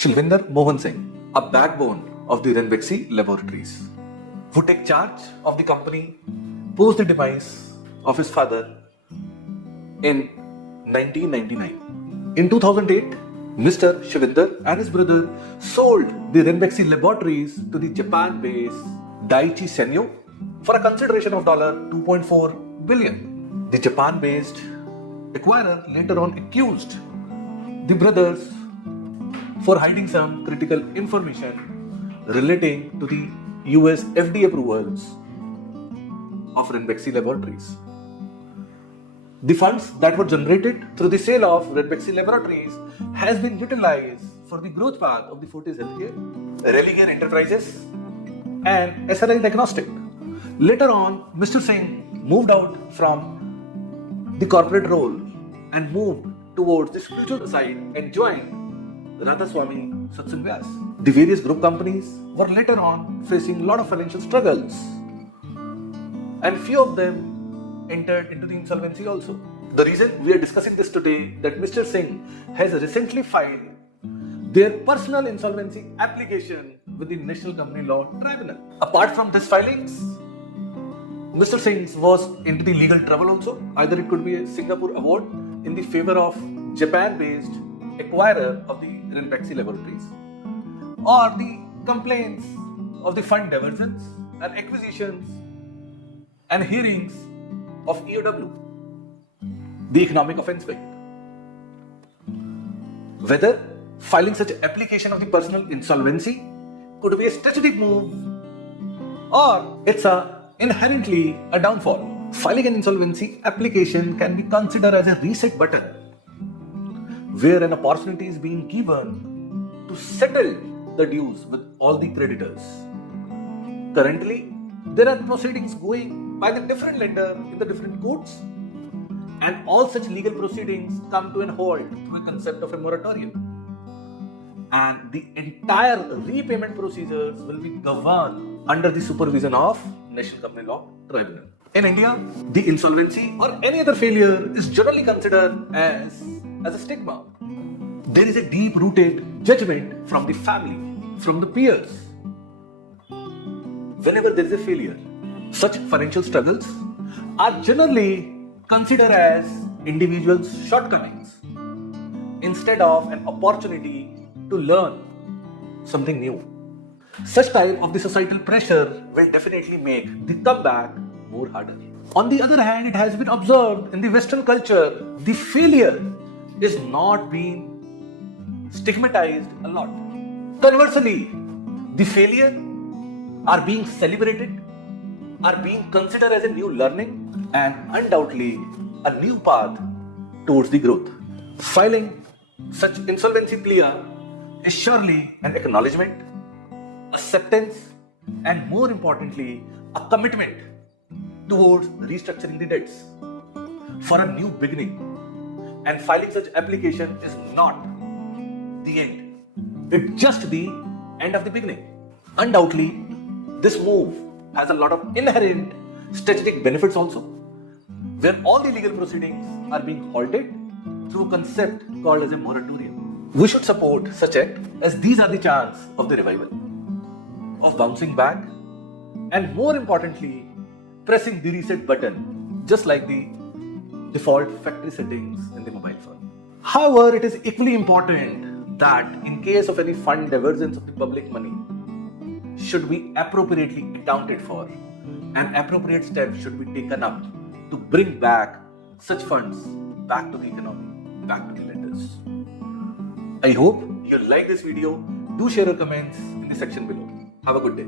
Shivinder Singh, a backbone of the Ranbaxy laboratories, who take charge of the company post the demise of his father in 1999. In 2008, Mr. Shivinder and his brother sold the Ranbaxy laboratories to the Japan-based Daiichi Sankyo for a consideration of $2.4 billion. The Japan-based acquirer later on accused the brothers for hiding some critical information relating to the US FDA approvals of Ranbaxy laboratories. The funds that were generated through the sale of Ranbaxy laboratories has been utilized for the growth path of the Fortis Healthcare, 𝐬𝐭𝐫𝐚𝐭𝐽 Enterprises, and SRI Diagnostic. Later on, Mr. Singh moved out from the corporate role and moved towards the spiritual side and joined Radha-Swami Satsang Vyas. The various group companies were later on facing a lot of financial struggles, and few of them entered into the insolvency also. The reason we are discussing this today that Mr. Singh has recently filed their personal insolvency application with the National Company Law Tribunal. Apart from these filings, Mr. Singh was into the legal trouble also. Either it could be a Singapore award in the favor of Japan-based acquirer of the Ranbaxy laboratories, or the complaints of the fund diversions and acquisitions and hearings of EOW, the economic offence bill. Whether filing such application of the personal insolvency could be a strategic move or it's inherently a downfall. Filing an insolvency application can be considered as a reset button, where an opportunity is being given to settle the dues with all the creditors. Currently, there are proceedings going by the different lender in the different courts, and all such legal proceedings come to an halt through a concept of a moratorium. And the entire repayment procedures will be governed under the supervision of National Company Law Tribunal. In India, the insolvency or any other failure is generally considered as a stigma. There is a deep-rooted judgment from the family, from the peers. Whenever there is a failure, such financial struggles are generally considered as individuals' shortcomings instead of an opportunity to learn something new. Such type of the societal pressure will definitely make the comeback more harder. On the other hand, it has been observed in the Western culture, the failure is not being stigmatized a lot. Conversely, the failure are being celebrated, are being considered as a new learning and undoubtedly a new path towards the growth. Filing such insolvency plea is surely an acknowledgement, acceptance, and more importantly, a commitment towards restructuring the debts for a new beginning. And filing such application is not the end. It's just the end of the beginning. Undoubtedly, this move has a lot of inherent strategic benefits also, where all the legal proceedings are being halted through a concept called as a moratorium. We should support such act as these are the chance of the revival, of bouncing back, and more importantly, pressing the reset button, just like the default factory settings in the mobile phone. However, it is equally important that in case of any fund divergence of the public money should be appropriately accounted for, and appropriate steps should be taken up to bring back such funds back to the economy, back to the lenders. I hope you like this video. Do share your comments in the section below. Have a good day.